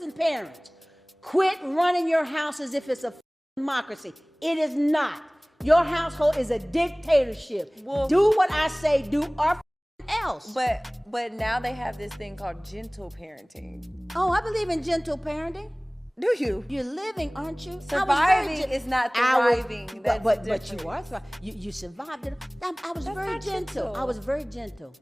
Listen, parents, quit running your house as if it's a democracy. It is not. Your household is a dictatorship. Well, do what I say, do or else. But now they have this thing called gentle parenting. Oh, I believe in gentle parenting. Do you? You're living, aren't you? Surviving is not thriving. But you are thriving. You survived it. I was very gentle. I was very gentle.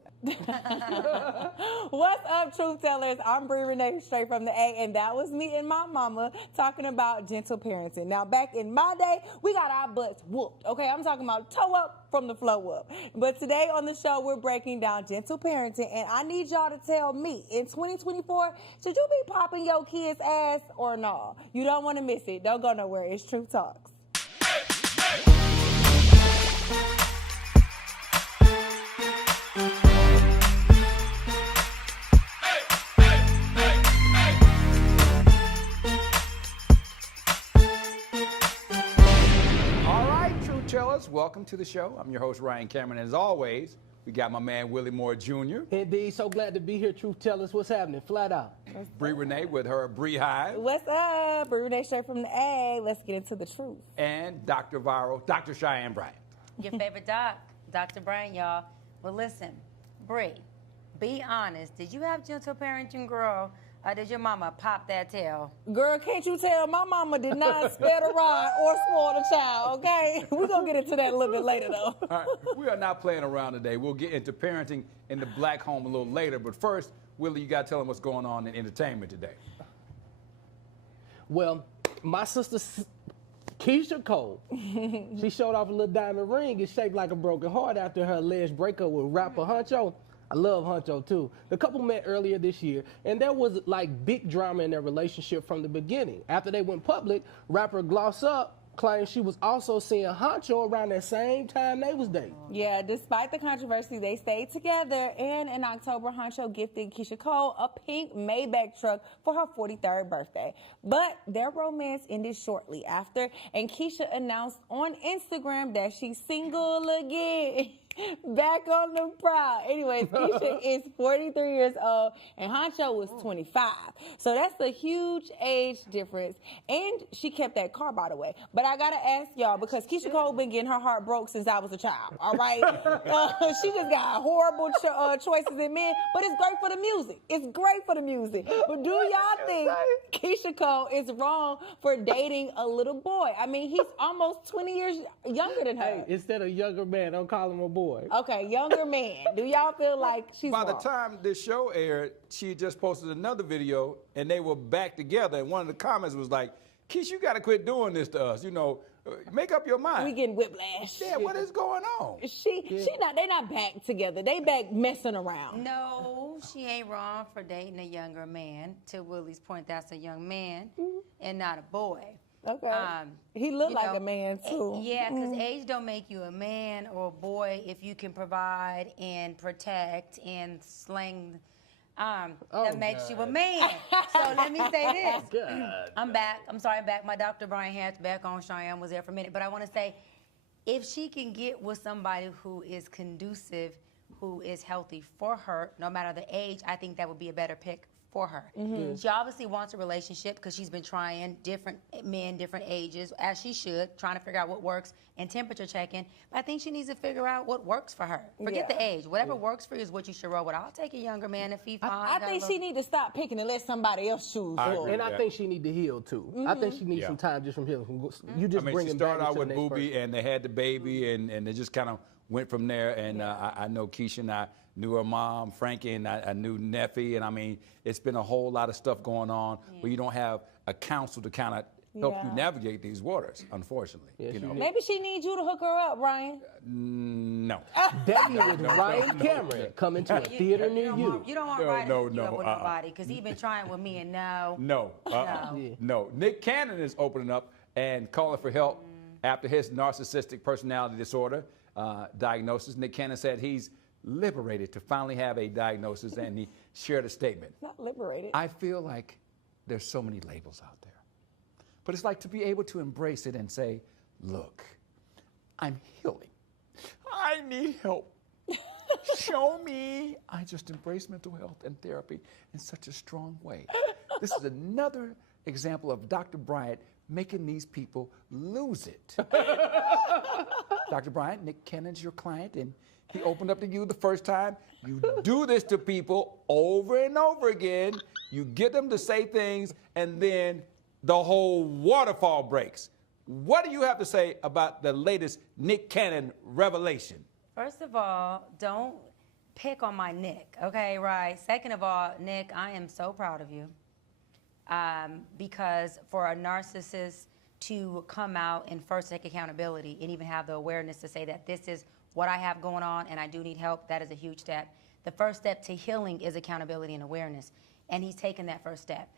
What's up, truth tellers? I'm Bree Renee, straight from the A, and that was me and my mama talking about gentle parenting. Now, back in my day, we got our butts whooped. Okay, I'm talking about toe up from the flow up. But today on the show, we're breaking down gentle parenting, and I need y'all to tell me, in 2024, should you be popping your kids' ass or no? You don't want to miss it. Don't go nowhere. It's Truth Talks. Welcome to the show. I'm your host, Ryan Cameron. As always, we got my man, Willie Moore Jr. Indeed, so glad to be here, Truth Tellers. What's happening? Flat out. Bree Renee with her Bree Hive. What's up? Bree Renee, straight from the A. Let's get into the truth. And Dr. Viral, Dr. Cheyenne Bryant. Your favorite doc, Dr. Bryant, y'all. Well, listen, Bree, be honest. Did you have gentle parenting, girl? Or did your mama pop that tail? Girl, can't you tell my mama did not spare the rod or spoil the child, okay? We're going to get into that a little bit later, though. All right, we are not playing around today. We'll get into parenting in the black home a little later. But first, Willie, you got to tell them what's going on in entertainment today. Well, my sister, Keyshia Cole, she showed off a little diamond ring. It's shaped like a broken heart after her alleged breakup with rapper Huncho. I love Huncho too. The couple met earlier this year, and there was like big drama in their relationship from the beginning. After they went public, rapper Gloss Up claimed she was also seeing Huncho around that same time they was dating. Yeah, despite the controversy, they stayed together, and in October, Huncho gifted Keyshia Cole a pink Maybach truck for her 43rd birthday. But their romance ended shortly after, and Keyshia announced on Instagram that she's single again. Back on the prowl. Anyways, Keyshia is 43 years old, and Huncho was 25. So that's a huge age difference. And she kept that car, by the way. But I got to ask y'all, because Keyshia Cole been getting her heart broke since I was a child, all right? She just got horrible choices in men, but it's great for the music. It's great for the music. But do y'all think Keyshia Cole is wrong for dating a little boy? I mean, he's almost 20 years younger than her. Hey, instead of younger man, don't call him a boy. Okay, younger man. Do y'all feel like she's By wrong? the time this show aired, she just posted another video, and they were back together. And one of the comments was like, Keish, you got to quit doing this to us. You know, make up your mind. We getting whiplash. Yeah, what is going on? They not back together. They back messing around. No, she ain't wrong for dating a younger man. To Willie's point, that's a young man and not a boy. Okay. He looked like a man too. Yeah, because age don't make you a man or a boy if you can provide and protect and sling. That makes you a man. So let me say this. I'm back. I'm sorry, I'm back. My Dr. Brian Hatch back on. Cheyenne was there for a minute. But I want to say, if she can get with somebody who is conducive, who is healthy for her, no matter the age, I think that would be a better pick for her. She obviously wants a relationship because she's been trying different men, different ages, as she should, trying to figure out what works and temperature checking. But I think she needs to figure out what works for her. Forget the age. Whatever works for you is what you should roll with. I'll take a younger man if he's fine. I think she need to stop picking and let somebody else choose for her. And I think she need to heal too. I think she needs some time just from healing. You just bring she him back started out into with the next Boobie, person. and they had the baby, and they just kind of went from there. And I know Keyshia, and I knew her mom, Frankie, and I knew Neffy. And I mean, it's been a whole lot of stuff going on where you don't have a counsel to kind of help you navigate these waters, unfortunately. You know? Maybe she needs you to hook her up, Ryan. No. Dating with Ryan Cameron coming to a theater near you. You don't want Ryan to hook you up with nobody because he's been trying with me and no. No. Nick Cannon is opening up and calling for help after his narcissistic personality disorder diagnosis. Nick Cannon said he's liberated to finally have a diagnosis, and he shared a statement. Not liberated. I feel like there's so many labels out there, but it's like to be able to embrace it and say, look, I'm healing. I need help. Show me. I just embrace mental health and therapy in such a strong way This is another example of Dr. Bryant making these people lose it. Dr. Bryant, Nick Cannon's your client, and he opened up to you the first time. You do this to people over and over again. You get them to say things, and then the whole waterfall breaks. What do you have to say about the latest Nick Cannon revelation? First of all, don't pick on my Nick, okay, right? Second of all, Nick, I am so proud of you. Because for a narcissist to come out and first take accountability and even have the awareness to say that this is what I have going on and I do need help, that is a huge step. The first step to healing is accountability and awareness, and he's taken that first step.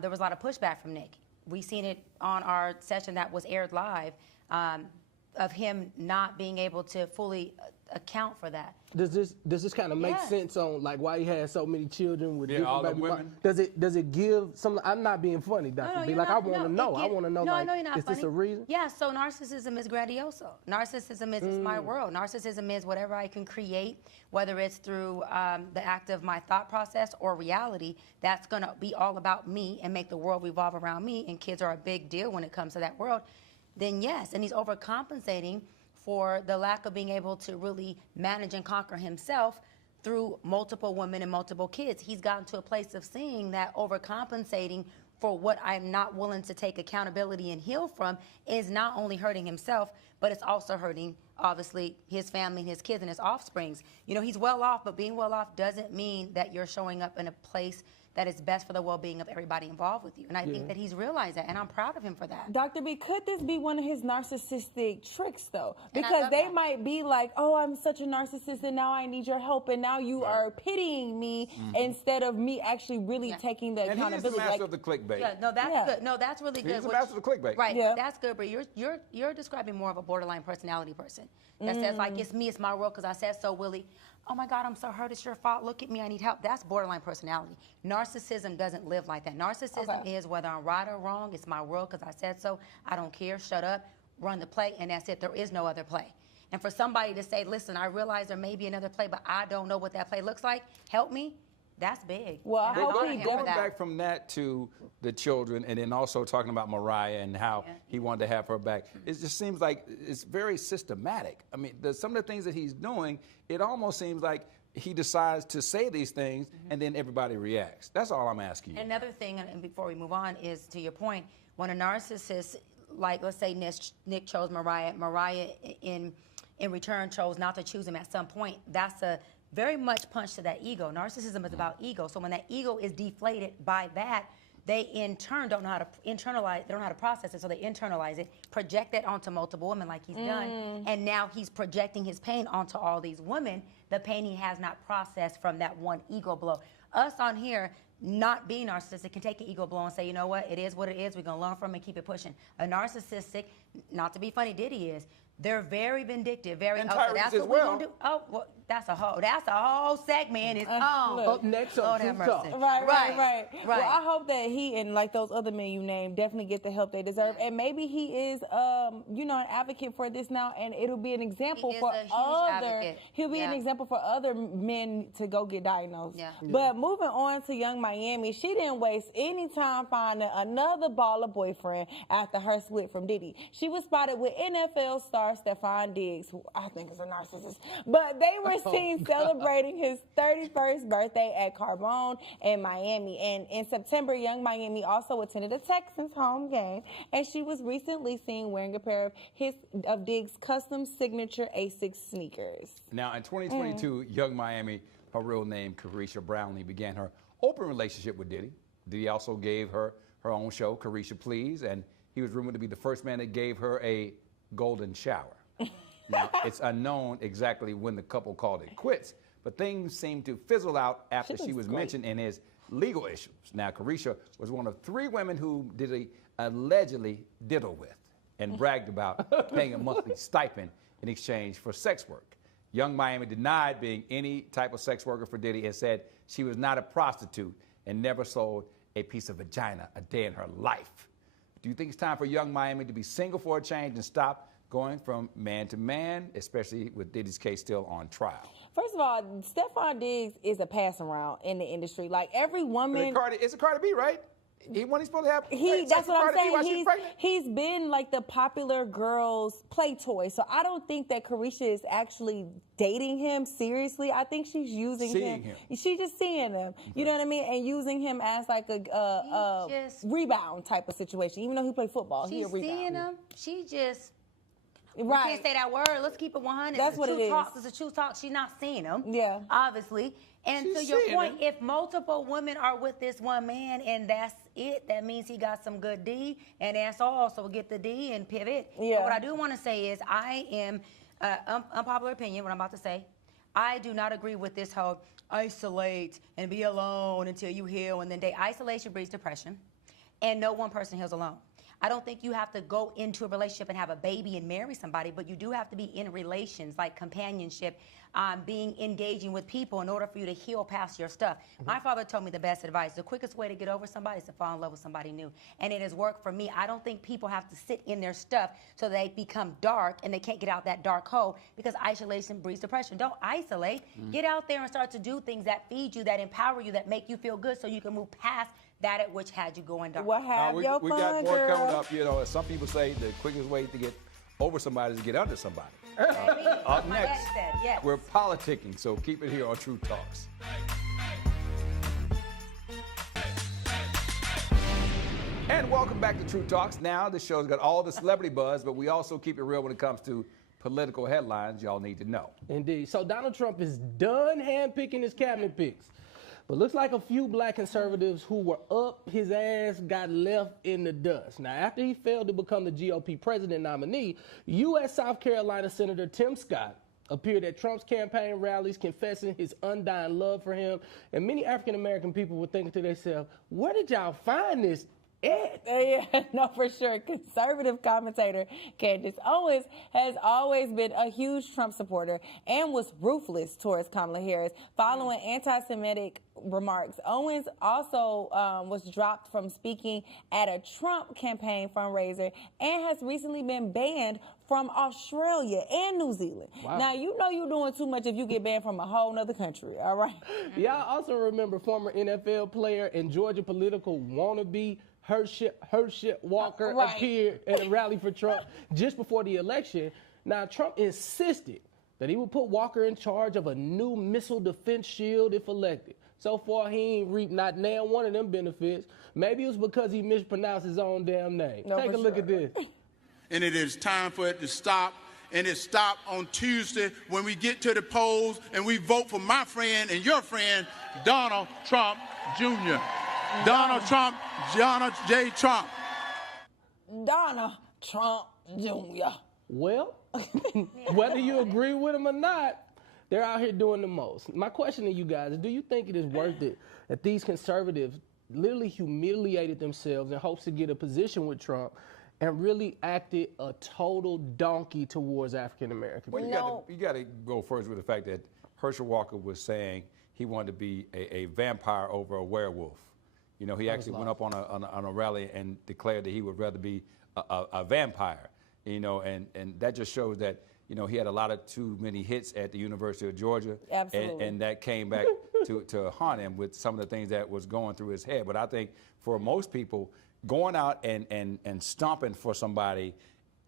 There was a lot of pushback from Nick. We seen it on our session that was aired live, of him not being able to fully account for that. Does this kind of make sense on like why he has so many children with different all the baby women? Does it give some? I'm not being funny, Dr. B. Like I want to know. I want to know. No, like, I know you're not is funny. this a reason? Yeah. So narcissism is grandioso. Narcissism is my world. Narcissism is whatever I can create, whether it's through the act of my thought process or reality. That's gonna be all about me and make the world revolve around me. And kids are a big deal when it comes to that world. Then yes, and he's overcompensating for the lack of being able to really manage and conquer himself through multiple women and multiple kids. He's gotten to a place of seeing that overcompensating for what I'm not willing to take accountability and heal from is not only hurting himself, but it's also hurting, obviously, his family and his kids and his offsprings. You know, he's well off, but being well off doesn't mean that you're showing up in a place that is best for the well-being of everybody involved with you. And I think that he's realized that, and I'm proud of him for that. Dr. B, could this be one of his narcissistic tricks, though? Because they might be like, oh, I'm such a narcissist, and now I need your help, and now you are pitying me instead of me actually really taking the accountability. And he's the master of the clickbait. Yeah, no, that's good. No, that's really good. He's the master of the clickbait. Right, that's good, but you're describing more of a borderline personality person that says, like, it's me, it's my world, because I said so, Willie. Oh my God, I'm so hurt, it's your fault, look at me, I need help. That's borderline personality. Narcissism doesn't live like that. Narcissism is whether I'm right or wrong, it's my world because I said so, I don't care, shut up, run the play, and that's it. There is no other play. And for somebody to say, listen, I realize there may be another play, but I don't know what that play looks like, help me, that's big. Well, Going back from that to the children, and then also talking about Mariah and how he wanted to have her back, it just seems like it's very systematic. I mean, some of the things that he's doing, it almost seems like he decides to say these things, and then everybody reacts. That's all I'm asking you. Another thing, and before we move on, is to your point, when a narcissist, like let's say Nick chose Mariah in return chose not to choose him at some point, that's a very much punch to that ego. Narcissism is about ego. So when that ego is deflated by that, they in turn don't know how to internalize, they don't know how to process it, so they internalize it, project that onto multiple women like he's done, and now he's projecting his pain onto all these women, the pain he has not processed from that one ego blow. Us on here, not being narcissistic, can take an ego blow and say, you know what, it is what it is, we're gonna learn from it and keep it pushing. A narcissistic, not to be funny, Diddy is, they're very vindictive, very, and so that's what we're gonna do. Oh, well, that's a whole segment. It's Up next on Truth Talk. Right. Well, I hope that he and like those other men you named definitely get the help they deserve. And maybe he is, an advocate for this now, and it'll be an example for other. He'll be an example for other men to go get diagnosed. Yeah. But moving on to Young Miami, she didn't waste any time finding another baller boyfriend after her split from Diddy. She was spotted with NFL star Stephon Diggs, who I think is a narcissist, but they were seen celebrating his 31st birthday at Carbone in Miami. And in September, Young Miami also attended a Texans home game, and she was recently seen wearing a pair of Diggs' custom signature Asics sneakers. Now, in 2022, Young Miami, her real name, Keyshia Brownlee, began her open relationship with Diddy. Diddy also gave her her own show, Keyshia Please, and he was rumored to be the first man that gave her a golden shower. Now, it's unknown exactly when the couple called it quits, but things seemed to fizzle out after she was mentioned in his legal issues. Now, Keyshia was one of 3 women who Diddy allegedly diddled with and bragged about paying a monthly stipend in exchange for sex work. Young Miami denied being any type of sex worker for Diddy and said she was not a prostitute and never sold a piece of vagina a day in her life. Do you think it's time for Young Miami to be single for a change and stop going from man to man, especially with Diddy's case still on trial? First of all, Stephon Diggs is a pass around in the industry. Like every woman, It's a Cardi B, right? when he's supposed to have. That's what I'm while she's saying. pregnant? He's been like the popular girl's play toy. So I don't think that Keyshia is actually dating him seriously. I think she's using Seeing him. She's just seeing him. You know what I mean? And using him as like a rebound type of situation. Even though he played football, he's a rebound. Seeing him. She just. Right. We can't say that word. Let's keep it 100. That's what it is. It's a true talk. She's not seeing him. Yeah. Obviously. And She's to your seeing point, him. if multiple women are with this one man and that's it, that means he got some good D, and that's all. So get the D and pivot. Yeah. But what I do want to say is I am, unpopular opinion, what I'm about to say, I do not agree with this whole isolate and be alone until you heal and then date. Isolation breeds depression, and no one person heals alone. I don't think you have to go into a relationship and have a baby and marry somebody, but you do have to be in relations, like companionship, engaging with people in order for you to heal past your stuff. My father told me the best advice. The quickest way to get over somebody is to fall in love with somebody new. And it has worked for me. I don't think people have to sit in their stuff so they become dark and they can't get out that dark hole, because isolation breeds depression. Don't isolate. Get out there and start to do things that feed you, that empower you, that make you feel good so you can move past that at which had you going dark. Well, have we your got fun, more girl. coming up. You know, some people say the quickest way to get over somebody is to get under somebody. Up My dad next, said, yes. we're politicking, so keep it here on True Talks. And welcome back to True Talks. Now, the show's got all the celebrity buzz, but we also keep it real when it comes to political headlines y'all need to know. Indeed. So Donald Trump is done handpicking his cabinet picks. But looks like a few black conservatives who were up his ass got left in the dust. Now, after he failed to become the GOP president nominee, U.S. South Carolina Senator Tim Scott appeared at Trump's campaign rallies confessing his undying love for him. And many African-American people were thinking to themselves, where did y'all find this at? Yeah, no, for sure. Conservative commentator Candace Owens has always been a huge Trump supporter and was ruthless towards Kamala Harris following anti-Semitic remarks. Owens also was dropped from speaking at a Trump campaign fundraiser and has recently been banned from Australia and New Zealand. Wow. Now, you know you're doing too much if you get banned from a whole nother country, all right? Y'all also remember former NFL player and Georgia political wannabe Herschel Walker Right. appeared at a rally for Trump just before the election. Now, Trump insisted that he would put Walker in charge of a new missile defense shield if elected. So far, he ain't reaped not now one of them benefits. Maybe it was because he mispronounced his own damn name. No, Take for a look sure. at this. And it is time for it to stop. And it stopped on Tuesday when we get to the polls and we vote for my friend and your friend, Donald Trump Jr. Donald J. Trump. Donald Trump Jr. Well, whether you agree with him or not, they're out here doing the most. My question to you guys is, do you think it is worth it that these conservatives literally humiliated themselves in hopes to get a position with Trump and really acted a total donkey towards African Americans? Well, you got to go first with the fact that Herschel Walker was saying he wanted to be a vampire over a werewolf. You know, he actually went up on a rally and declared that he would rather be a vampire. You know, and that just shows that, you know, he had a lot of too many hits at the University of Georgia. Absolutely. And that came back to haunt him with some of the things that was going through his head. But I think for most people, going out and stomping for somebody,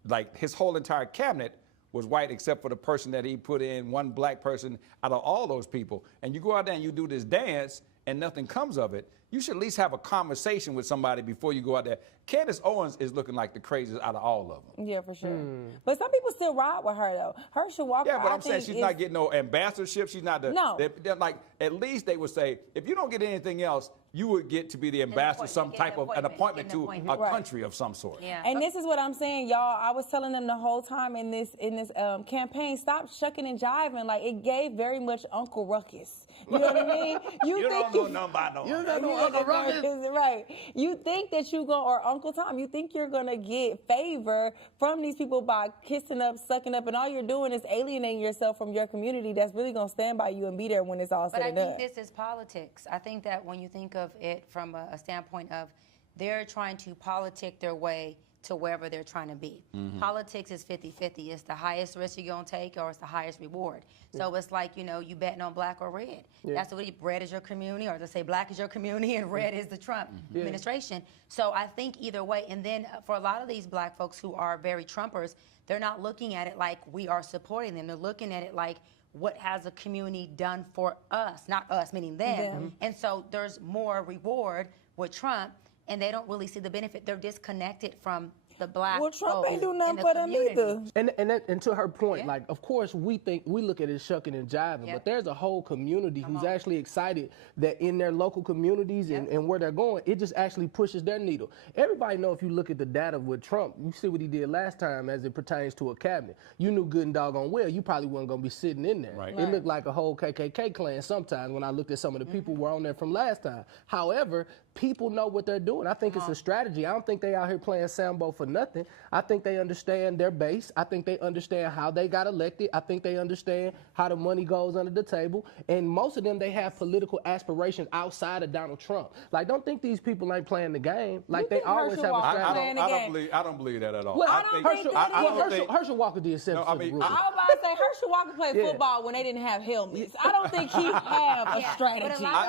like his whole entire cabinet was white except for the person that he put in, one black person out of all those people. And you go out there and you do this dance and nothing comes of it. You should at least have a conversation with somebody before you go out there. Candace Owens is looking like the craziest out of all of them. Yeah, for sure. But some people still ride with her, though. Herschel Walker, Yeah, but I I'm saying think she's not getting no ambassadorship. She's not the. No. They're like, at least they would say, if you don't get anything else, you would get to be the ambassador, some type of an appointment to a Right. country of some sort. Yeah. And this is what I'm saying, y'all. I was telling them the whole time in this campaign, stop shucking and jiving. Like, it gave very much Uncle Ruckus. You know what I mean? You don't know nothing about no. You don't know Uncle Ruckus? Right. You think that or Uncle Tom, you think you're going to get favor from these people by kissing up, sucking up, and all you're doing is alienating yourself from your community that's really going to stand by you and be there when it's all said But I and done. think this is politics. I think that when you think of it from a standpoint of they're trying to politic their way to wherever they're trying to be. Politics is 50-50. It's the highest risk you're going to take or it's the highest reward. So it's like, you know, you betting on black or red. That's what red is your community, or to say black is your community and red is the Trump administration. So I think either way, and then for a lot of these black folks who are very Trumpers, they're not looking at it like we are supporting them. They're looking at it like, what has the community done for us? Not us, meaning them. And so there's more reward with Trump, and they don't really see the benefit. They're disconnected from the black Well, Trump folks ain't do in nothing the for them community. either. And to her point, like, of course, we look at it shucking and jiving, but there's a whole community who's actually excited that in their local communities and where they're going, it just actually pushes their needle. Everybody know, if you look at the data with Trump, you see what he did last time as it pertains to a cabinet. You knew good and doggone well you probably wasn't going to be sitting in there. It looked like a whole KKK clan sometimes when I looked at some of the people who were on there from last time. However, people know what they're doing. I think it's a strategy. I don't think they out here playing Sambo for nothing. I think they understand their base. I think they understand how they got elected. I think they understand how the money goes under the table. And most of them, they have political aspirations outside of Donald Trump. Like, don't think these people ain't playing the game. Like, they always have a strategy. I don't believe that at all. Well, Herschel Walker did exception to the rule. I was about to say, Herschel Walker played football when they didn't have helmets. I don't think he have a strategy. But a lot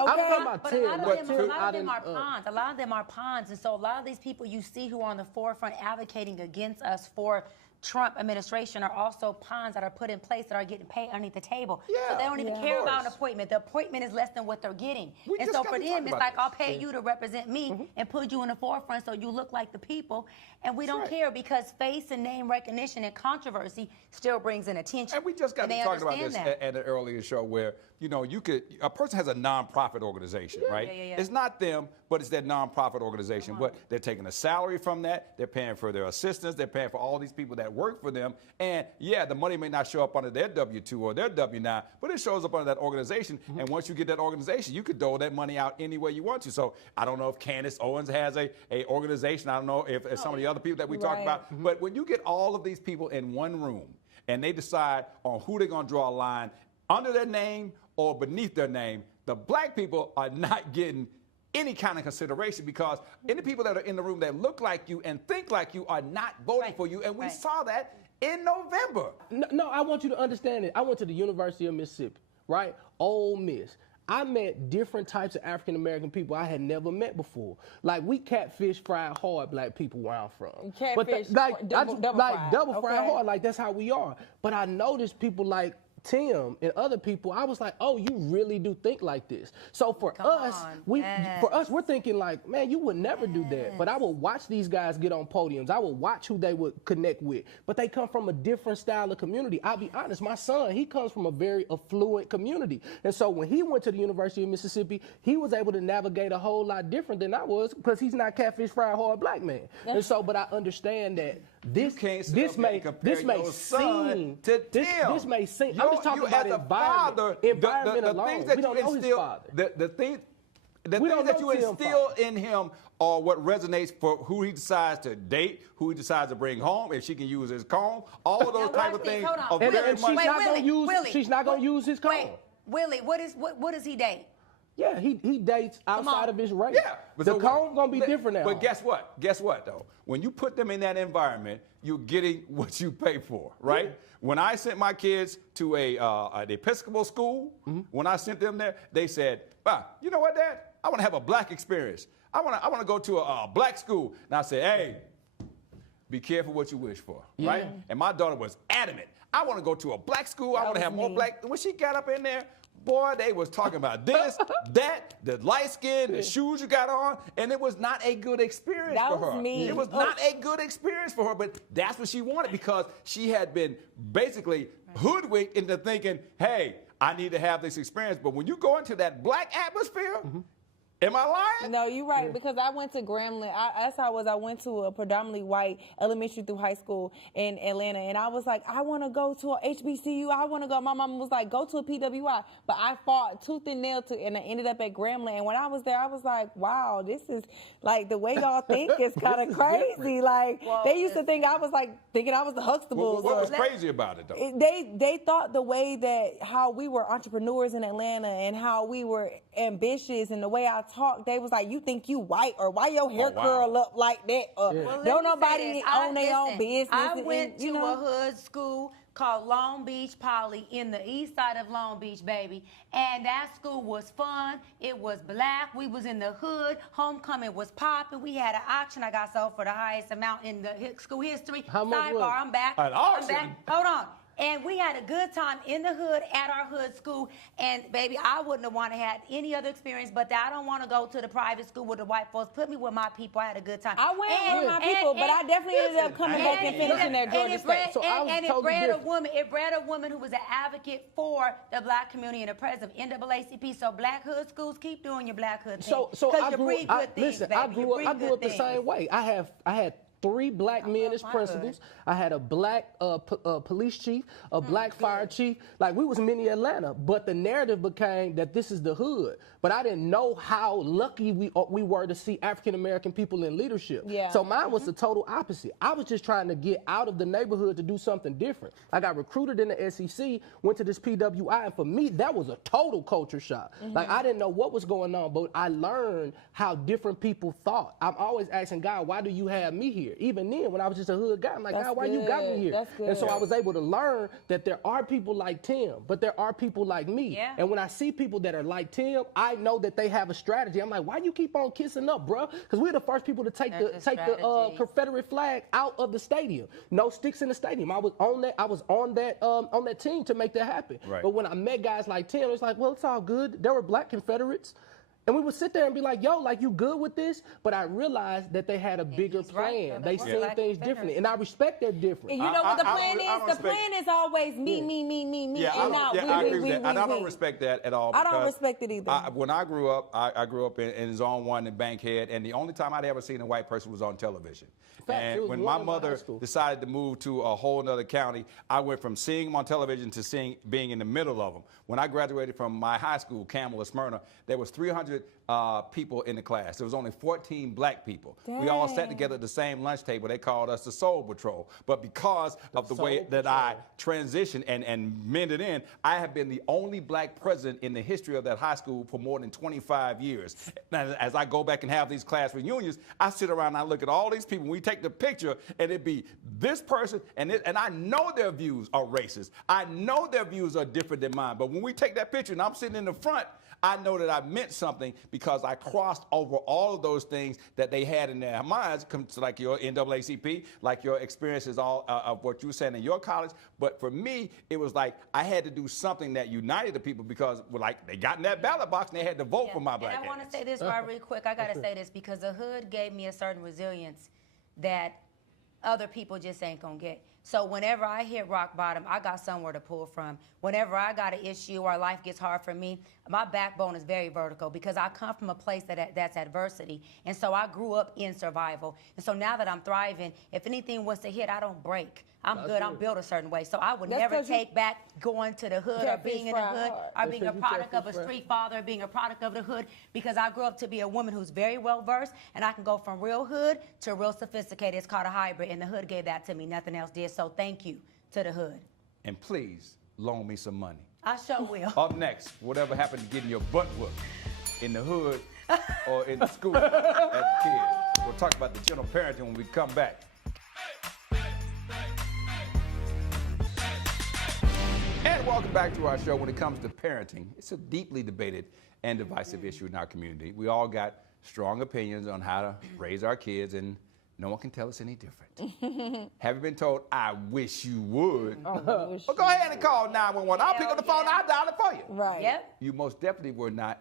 of them are pawns. A lot of them are pawns. And so a lot of these people you see who are on the forefront advocating against us for Trump administration are also pawns that are put in place that are getting paid underneath the table. So they don't even care about an appointment. The appointment is less than what they're getting. And so for them, it's like, I'll pay you to represent me and put you in the forefront so you look like the people. And we don't care because face and name recognition and controversy still brings in attention. And we just got to talk about this at an earlier show where, you know, a person has a nonprofit organization, right? It's not them, but it's their nonprofit organization. But they're taking a salary from that. They're paying for their assistants. They're paying for all these people that work for them. And yeah, the money may not show up under their W-2 or their W-9, but it shows up under that organization. And once you get that organization, you could dole that money out any way you want to. So I don't know if Candace Owens has a organization. I don't know if some of the other people that we talk about. But when you get all of these people in one room and they decide on who they're going to draw a line under their name or beneath their name, the black people are not getting any kind of consideration because any people that are in the room that look like you and think like you are not voting for you. And we saw that in November. No, I want you to understand it. I went to the University of Mississippi, right? Ole Miss. I met different types of African-American people I had never met before. Like, we catfish fried hard black people where I'm from. Catfish, double fried hard, like that's how we are. But I noticed people like Tim and other people, I was like, oh, you really do think like this. So for us, we're thinking like, man, you would never do that. But I would watch these guys get on podiums. I would watch who they would connect with. But they come from a different style of community. I'll be honest, my son, he comes from a very affluent community. And so when he went to the University of Mississippi, he was able to navigate a whole lot different than I was because he's not catfish fried hard black man. And so, but I understand that this may seem to Tim. This may seem. I'm just talking about environment alone. We don't know his father. The things that you instill in him are what resonates for who he decides to date, who he decides to bring home, if she can use his comb, all of those type of things. She's not going to use his comb. Wait, Willie, what does he date? Yeah, he dates outside of his race. Yeah. The comb going to be different now. But guess what? Guess what, though? When you put them in that environment, you're getting what you pay for, right? Yeah. When I sent my kids to an Episcopal school, when I sent them there, they said, you know what, Dad? I want to have a black experience. I want to go to a black school. And I said, hey, be careful what you wish for, right? And my daughter was adamant. I want to go to a black school. I want to have more black. When she got up in there, boy, they was talking about this, that, the light skin, the shoes you got on, and it was not a good experience for her. It was not a good experience for her, but that's what she wanted because she had been basically hoodwinked into thinking, hey, I need to have this experience. But when you go into that black atmosphere, am I lying? No, you're right, because I went to Grambling. That's how I was. I went to a predominantly white elementary through high school in Atlanta, and I was like, I want to go to a HBCU. I want to go. My mom was like, go to a PWI. But I fought tooth and nail and I ended up at Grambling. And when I was there, I was like, wow, this is like the way y'all think is kind of crazy. Like, they used to think I was like, thinking I was the Huxtables. What was crazy about it, though? They thought the way that how we were entrepreneurs in Atlanta and how we were ambitious and the way I talked, they was like, you think you white, or why your hair curl up like that, or Well, don't let me say nobody this. own their own business. I went you to know? a hood school called Long Beach Poly in the east side of Long Beach, baby. And that school was fun. It was black. We was in the hood. Homecoming was popping. We had an auction. I got sold for the highest amount in the school history. How much was it? I'm back. An auction? I'm back. Hold on. And we had a good time in the hood at our hood school. And baby, I wouldn't have wanted to have any other experience but that. I don't want to go to the private school with the white folks. Put me with my people. I had a good time. I went with my people, but I definitely ended up coming back and finishing at Georgia State. So I was and totally it different. bred a woman who was an advocate for the black community and the president of NAACP. So black hood schools, keep doing your black hood thing. So I you grew, breed good things, listen, I baby. You grew breed up good the things. same way. I had 3 black men as my principals. I had a black police chief, a black fire chief. Like, we was mini Atlanta, but the narrative became that this is the hood. But I didn't know how lucky we were to see African American people in leadership. Yeah. So mine was the total opposite. I was just trying to get out of the neighborhood to do something different. I got recruited in the SEC, went to this PWI, and for me, that was a total culture shock. Like, I didn't know what was going on, but I learned how different people thought. I'm always asking God, why do you have me here? Even then, when I was just a hood guy, I'm like, That's God, why you got me good. here? That's And so good. I was able to learn that there are people like Tim, but there are people like me. Yeah. And when I see people that are like Tim, I know that they have a strategy. I'm like, why you keep on kissing up, bro? Because we're the first people to take There's a the strategy. Confederate flag out of the stadium. No sticks in the stadium. I was on that team to make that happen. Right. But when I met guys like Tim, it's like, well, it's all good. There were black Confederates. And we would sit there and be like, yo, like, you good with this? But I realized that they had a bigger he's right, plan. though. They They seen were black things Confederates. differently. And I respect their difference. And you know what the plan I is? don't The respect- plan is always me, Yeah, and not I agree with that. And I don't we. respect that at all. I don't because respect it either. When I grew up, I grew up in Zone 1 in Bankhead, and the only time I'd ever seen a white person was on television. Fact, it And was when one my in my high mother school. decided to move to a whole other county, I went from seeing them on television to being in the middle of them. When I graduated from my high school, Campbell or Smyrna, there was 300 people in the class. There was only 14 black people. We all sat Dang. together at the same lunch table. They called us the Soul Patrol. But because of the way Soul that I Patrol. transitioned and mended in, I have been the only black president in the history of that high school for more than 25 years. Now, as I go back and have these class reunions, I sit around and I look at all these people. We take the picture, and it'd be this person, and I know their views are racist. I know their views are different than mine. But when we take that picture and I'm sitting in the front, I know that I meant something because I crossed over all of those things that they had in their minds, like your NAACP, like your experiences all of what you were saying in your college. But for me, it was like I had to do something that united the people because, like, they got in that ballot box and they had to vote for my black And I want ass. to say this right real quick. I got to say this because the hood gave me a certain resilience that other people just ain't going to get. So whenever I hit rock bottom, I got somewhere to pull from. Whenever I got an issue or life gets hard for me, my backbone is very vertical because I come from a place that's adversity. And so I grew up in survival. And so now that I'm thriving, if anything was to hit, I don't break. I'm good. I'm built a certain way. So I would That's never 'cause you- take back going to the hood or Catfish being in the fried hood hard. or That's being a 'cause you product of a catfish fried. street father, being a product of the hood, because I grew up to be a woman who's very well versed, and I can go from real hood to real sophisticated. It's called a hybrid, and the hood gave that to me. Nothing else did. So thank you to the hood. And please loan me some money. I sure will. Up next, whatever happened to getting your butt whooped in the hood or in the school as a kid. We'll talk about the gentle parenting when we come back. And welcome back to our show. When it comes to parenting, it's a deeply debated and divisive issue in our community. We all got strong opinions on how to raise our kids, and no one can tell us any different. Have you been told, I wish you would? Well, go ahead and call 911. I'll pick up the phone, I'll dial it for you. Right. Yep. You most definitely were not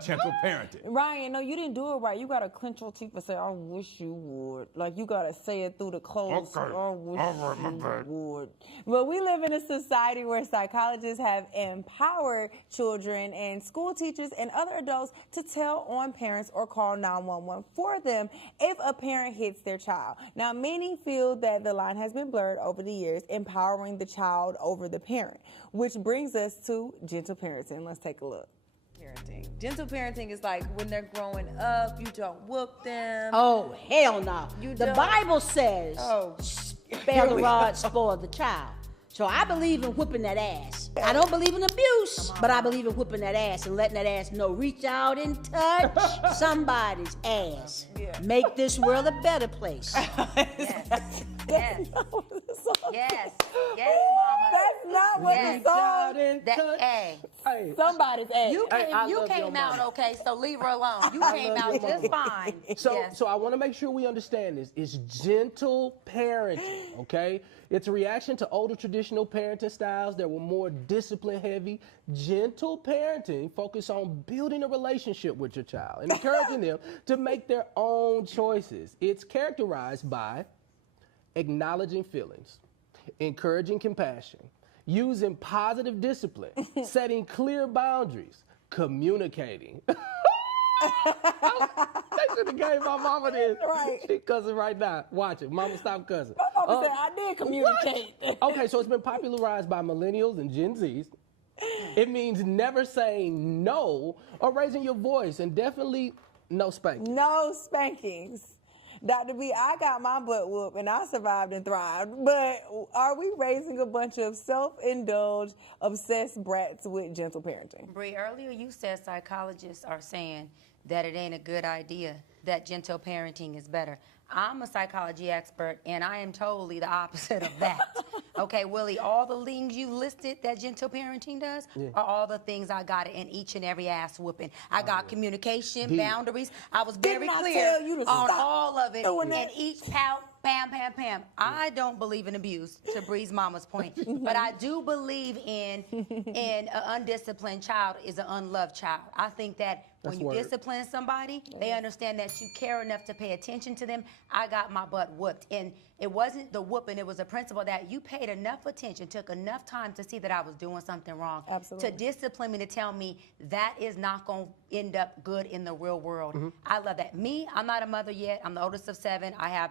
gentle parenting. Ryan, no, you didn't do it right. You gotta clench your teeth and say, I wish you would. Like, you gotta say it through the clothes. Okay. I wish All right, my you bad. would. But we live in a society where psychologists have empowered children and school teachers and other adults to tell on parents or call 911 for them if a parent hits their child. Now, many feel that the line has been blurred over the years, empowering the child over the parent, which brings us to gentle parenting. Let's take a look. Parenting. Gentle parenting is like when they're growing up, you don't whoop them. Oh, hell no. You The don't- Bible says, Oh. spare the rod, spoil the child. So I believe in whipping that ass. I don't believe in abuse, but I believe in whipping that ass and letting that ass know, reach out and touch somebody's ass. Yeah. Make this world a better place. Yes. Yes. Yes. Yes, mama. That's not what Yes. the song is. That, hey, Hey, Somebody's ass. you Hey, I came, love your out mama. okay, so leave her alone. You came love out your just mama. fine. So, Yes. so I want to make sure we understand this. It's gentle parenting, okay? It's a reaction to older traditional parenting styles that were more discipline heavy. Gentle parenting focus on building a relationship with your child and encouraging them to make their own choices. It's characterized by acknowledging feelings, encouraging compassion, using positive discipline, setting clear boundaries, communicating. They should have gave my mama this. Right. She cussing right now. Watch it. Mama, stop cussing. My mama said, I did communicate. Okay, so it's been popularized by millennials and Gen Zs. It means never saying no or raising your voice, and definitely no spanking. No spankings. Dr. B, I got my butt whooped and I survived and thrived. But are we raising a bunch of self-indulged, obsessed brats with gentle parenting? Bree, earlier you said psychologists are saying that it ain't a good idea, that gentle parenting is better. I'm a psychology expert, and I am totally the opposite of that. Okay, Willie, all the things you listed that gentle parenting does are all the things I got in each and every ass whooping. I got communication, boundaries. I was very Didn't I clear tell you to on stop all of it, doing and that? each pout, pam, pam, pam. I don't believe in abuse, to Bree's mama's point, but I do believe in an undisciplined child is an unloved child. I think that when you discipline somebody, they understand that you care enough to pay attention to them. I got my butt whooped, and it wasn't the whooping, it was a principle that you paid enough attention, took enough time to see that I was doing something wrong. Absolutely. To discipline me, to tell me that is not going to end up good in the real world. I love that. Me, I'm not a mother yet. I'm the oldest of 7. I have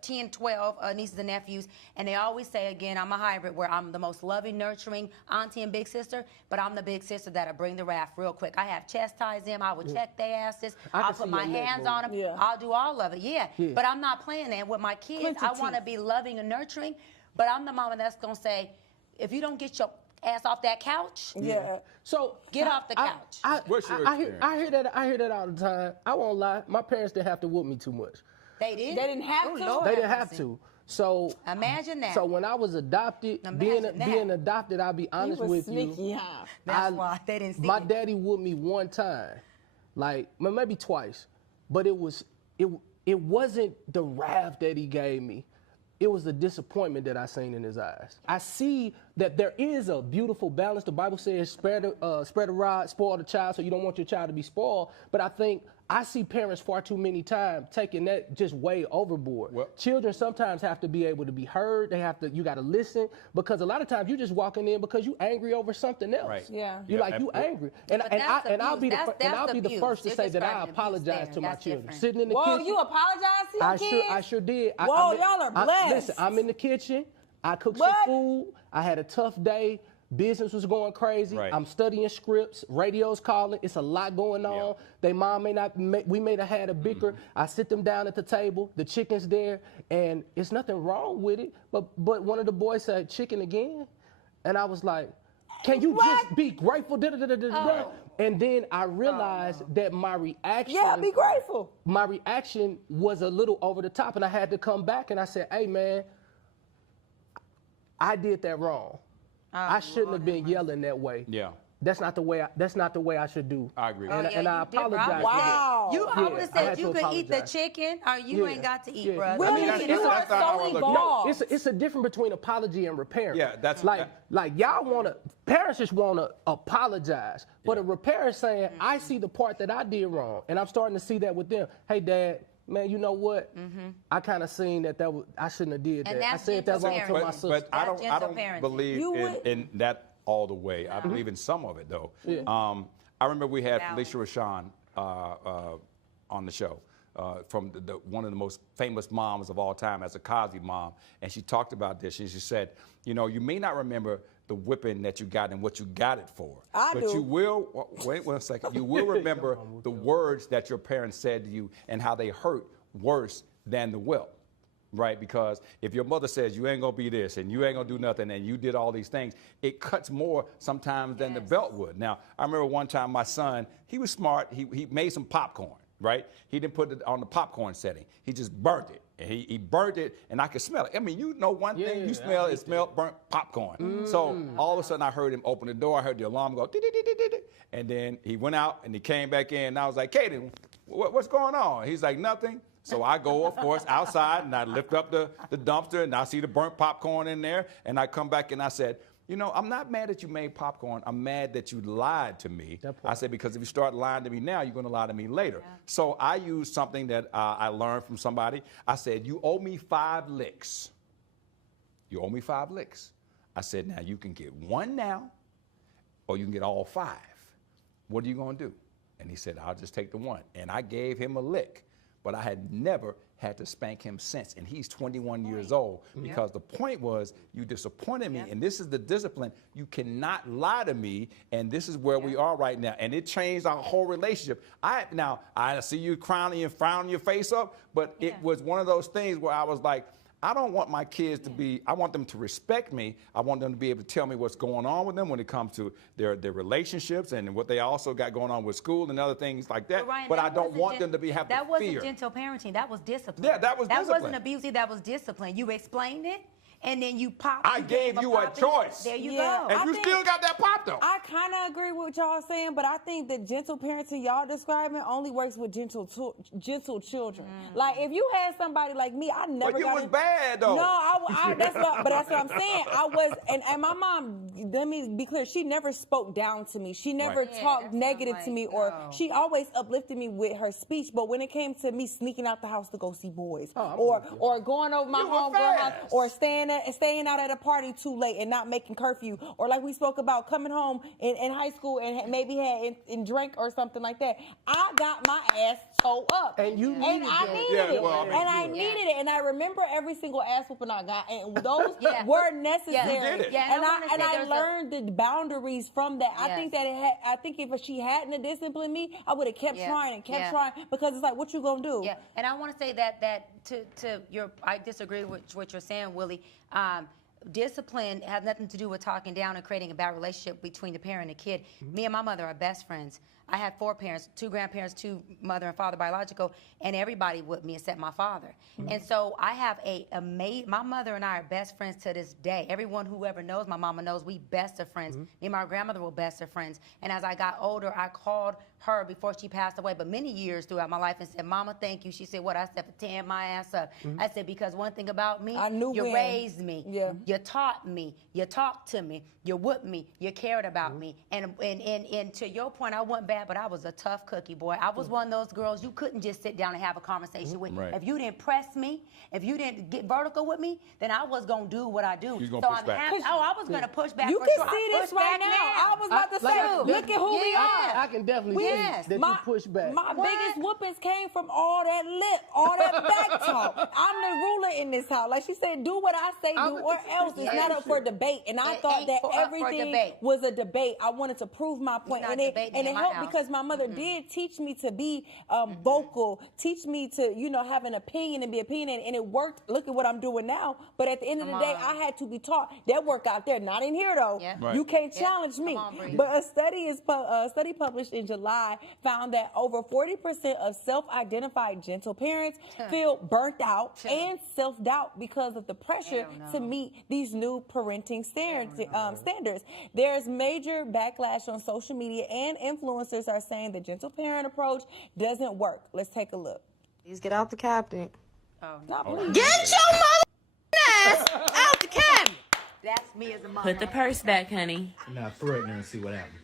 10, 12 nieces and nephews, and they always say, again, I'm a hybrid where I'm the most loving, nurturing auntie and big sister, but I'm the big sister that'll bring the wrath real quick. I have chastised them. I will check their asses. I'll put my hands on them. Yeah. I'll do all of it, yeah. But I'm not playing that. With my kids, I want to be loving and nurturing, but I'm the mama that's going to say, if you don't get your ass off that couch, Yeah. So get off the couch. What's your I hear that all the time. I won't lie. My parents didn't have to whoop me too much. They did. They didn't have to? Lord They didn't have have mercy. to. So Imagine that. So when I was adopted, being adopted, I'll be You honest was with sneaky, you. huh? That's why they didn't see My it. daddy whooped me one time, like maybe twice, but it wasn't the wrath that he gave me. It was the disappointment that I seen in his eyes. I see that there is a beautiful balance. The Bible says, spare the rod, spoil the child, so you don't want your child to be spoiled. But I think I see parents far too many times taking that just way overboard. Well, Children sometimes have to be able to be heard. You got to listen, because a lot of times you just walking in because you angry over something else. Right. Yeah. You're like, you angry. And But that's I'll be abuse. the That's first to abuse. say You're that I describing abuse apologize there. to my That's children. different. Sitting in the Whoa, kitchen. you apologize to your kids? I sure did. Whoa, y'all are blessed. Listen, I'm in the kitchen. I cooked What? some food. I had a tough day. Business was going crazy. Right. I'm studying scripts. Radio's calling. It's a lot going on. Yeah. They mom we may have had a bicker. I sit them down at the table. The chicken's there, and it's nothing wrong with it. But one of the boys said, "Chicken again," and I was like, "Can you just be grateful?" And then I realized that my reaction. Yeah, be grateful. My reaction was a little over the top, and I had to come back and I said, "Hey, man, I did that wrong. I shouldn't have been yelling that way. Yeah. That's not the way I should do." I agree. And, yeah, and I you did, bro. apologize. Wow. I would have I had said to you could eat the apologize. chicken, or you Yeah. ain't got to eat, Yeah. bro. Really, that's- you that's are not how I so look at it. evolved. It's a difference between apology and repairing. Yeah, that's- like y'all parents just want to apologize, but a repair is saying, I see the part that I did wrong, and I'm starting to see that with them. Hey, Dad, man, you know what? I kind of seen that I shouldn't have did that. And I that's said that gentle wrong to my parenting. sister. But I That's don't gentle parenting. believe You would- in that all the way. I believe in some of it, though. I remember we had Balance. Felicia Rashawn on the show from one of the most famous moms of all time as a Cosby mom, and she talked about this, and she said, you know, you may not remember the whipping that you got and what you got it for, I but do. you will, wait 1 second, you will remember the words that your parents said to you and how they hurt worse than the whip. right? Because if your mother says you ain't gonna be this and you ain't gonna do nothing and you did all these things, it cuts more sometimes than the belt would. Now, I remember one time my son, he was smart, he made some popcorn, right? He didn't put it on the popcorn setting. He just burnt it. And he burnt it, and I could smell it. I mean, you know one thing, you smell, it smelled burnt popcorn. So all of a sudden I heard him open the door, I heard the alarm go, and then he went out and he came back in, and I was like, Kaden, what's going on? He's like, nothing. So I go, of course, outside, and I lift up the dumpster, and I see the burnt popcorn in there, and I come back and I said, you know, I'm not mad that you made popcorn. I'm mad that you lied to me. I said, because if you start lying to me now, you're going to lie to me later. Yeah. So I used something that I learned from somebody. I said, you owe me 5 licks. You owe me 5 licks. I said, now you can get 1 now, or you can get all 5. What are you going to do? And he said, I'll just take the 1. And I gave him a lick. But I had never had to spank him since. And he's 21 years old because the point was you disappointed me. And this is the discipline. You cannot lie to me. And this is where we are right now. And it changed our whole relationship. Now, I see you crowning and frowning your face up, but it was one of those things where I was like, I don't want my kids to be, I want them to respect me. I want them to be able to tell me what's going on with them when it comes to their relationships and what they also got going on with school and other things like that. Ryan, but I don't want them to be having fear. That wasn't gentle parenting. That was discipline. Yeah, that was discipline. That wasn't abusing. That was discipline. You explained it, and then you popped. I gave you a choice. There you go. And you still got that pop, though. I kind of agree with what y'all saying, but I think the gentle parenting y'all describing only works with gentle children. Like, if you had somebody like me, I never But you got was bad, though. No, that's what I'm saying. I was, and my mom, let me be clear, she never spoke down to me. She never talked negative to me, or she always uplifted me with her speech. But when it came to me sneaking out the house to go see boys, or going over my homegirl house, or staying out at a party too late and not making curfew, or like we spoke about coming home in high school and maybe had in drink or something like that, I got my ass towed up. And you needed I needed it. And I remember every single ass whooping I got, and those were necessary. You did it. And I learned the boundaries from that. I think that I think if she hadn't disciplined me, I would have kept trying and kept trying, because it's like, what you gonna do? Yeah, and I want to say that to your, I disagree with what you're saying, Willie. Discipline has nothing to do with talking down and creating a bad relationship between the parent and the kid. Me and my mother are best friends. I had 4 parents, 2 grandparents, 2 mother and father biological, and everybody with me except my father. And so I have my mother and I are best friends to this day. Everyone who ever knows my mama knows we best of friends. Me and my grandmother were best of friends. And as I got older, I called her before she passed away, but many years throughout my life, and said, Mama, thank you. She said, what? I said, for tearing my ass up. I said, because one thing about me, you raised me. Yeah. You taught me. You talked to me. You whooped me. You cared about me. And to your point, I wasn't bad, but I was a tough cookie, boy. I was one of those girls you couldn't just sit down and have a conversation with. Right. If you didn't press me, if you didn't get vertical with me, then I was going to do what I do. So I'm happy. I was going to push back. You for can sure. see this right now. I was about to say, look at who we are. I can definitely see that you push back. My biggest whoopings came from all that lip, all that back talk. I'm the ruler in this house. Like she said, do what I say, do, or else. It's not up for debate. And I thought that everything was a debate. I wanted to prove my point. And it helped because my mother did teach me to be vocal, teach me to, have an opinion and be opinionated. And it worked. Look at what I'm doing now. But at the end of the day, I had to be taught. That work out there, not in here though. Yeah. Right. You can't challenge me. But a study published in July found that over 40% of self-identified gentle parents feel burnt out and self-doubt because of the pressure to meet these new parenting standards. There's major backlash on social media, and influencers are saying the gentle parent approach doesn't work. Let's take a look. Please get out the cabinet. Get your mother ass out the cabinet. That's me as a mom. Put the purse back, honey. Now threaten her and see what happens.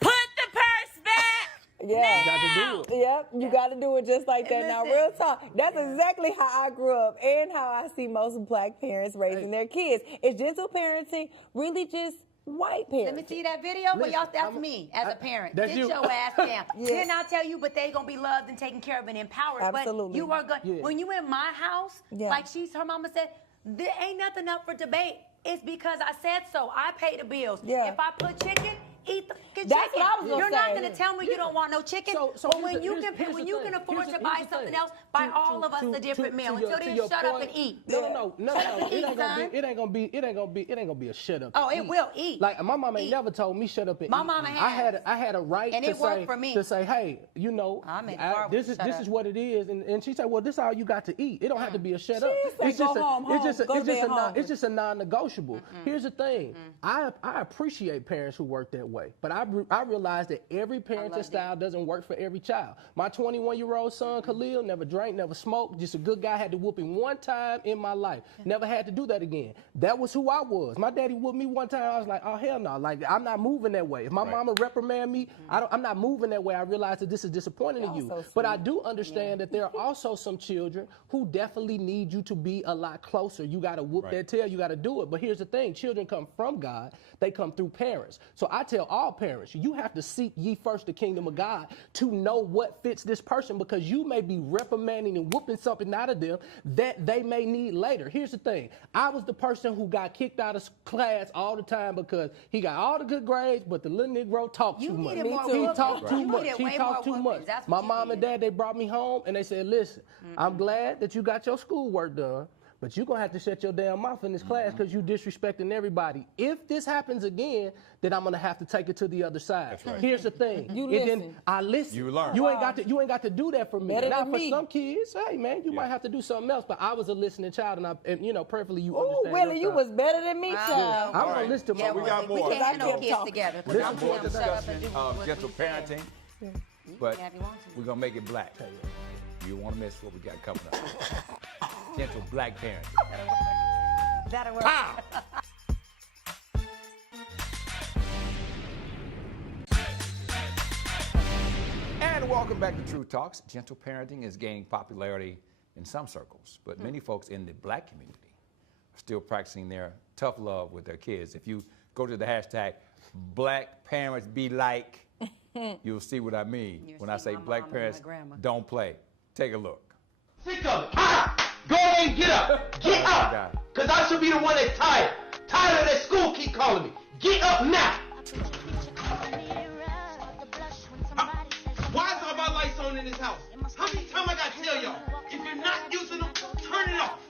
Put the purse back. Yeah, you got to do it. Yep, you got to do it just like that. Now, real talk, that's exactly how I grew up and how I see most Black parents raising their kids. Is gentle parenting really just white parents? Let me see that video. But y'all, that's me as a parent. Sit your ass down. Didn't I tell you? But they gonna be loved and taken care of and empowered. Absolutely. But you are good. When you in my house, like her mama said, there ain't nothing up for debate. It's because I said so. I pay the bills. If I put chicken, eat the chicken. That's what I was gonna You're say. not gonna tell me you don't want no chicken. So but when you can afford to buy something else, by all of us a different meal. Until then, shut up and eat. No. It ain't gonna be a shut up. Oh, it will eat. Like my mom ain't never told me shut up and eat. My mama has. I had a right and to it worked for me. to say, hey, you know, this is what it is, and she said, well, this is all you got to eat. It don't have to be a shut up. It's just a non-negotiable. Here's the thing. I appreciate parents who work that way, but I realize that every parenting style doesn't work for every child. My 21-year-old son Khalil never drank, never smoked, just a good guy. Had to whoop him one time in my life. Never had to do that again. That was who I was. My daddy whooped me one time. I was like, oh hell no, like I'm not moving that way. If my mama reprimand me, I'm not moving that way. I realize that this is disappointing to you. But I do understand that there are also some children who definitely need you to be a lot closer. You got to whoop that tail. You got to do it. But here's the thing: children come from God. They come through parents. So I tell all parents, you have to seek ye first the kingdom of God to know what fits this person, because you may be reprimanding and whooping something out of them that they may need later. Here's the thing. I was the person who got kicked out of class all the time because he got all the good grades, but the little Negro talked too much. He talked too much. He talked too much. My mom and dad, they brought me home and they said, listen, I'm glad that you got your schoolwork done, but you're going to have to shut your damn mouth in this class because you disrespecting everybody. If this happens again, then I'm going to have to take it to the other side. Here's the thing. You listen. Then I listen. You learn. You ain't got to do that for me. Now, for some kids, hey, man, you might have to do something else. But I was a listening child, and you know, perfectly you understand. Oh, Willie, you was better than me, child. I'm going to listen to my we got more. We can't have no kids together. We got more discussion of gentle parenting, but we're going to make it black. You don't want to miss what we got coming up. Gentle black parenting. That'll work. Pow! And welcome back to True Talks. Gentle parenting is gaining popularity in some circles, but many folks in the black community are still practicing their tough love with their kids. If you go to the hashtag Black Parents Be Like, you'll see what I mean when I say black parents don't play. Take a look. Sick of it. Go ahead and get up. Get up. Because I should be the one that's tired. Tired of that school keep calling me. Get up now. Why is all my lights on in this house? How many times I got to tell y'all? If you're not using them, turn it off.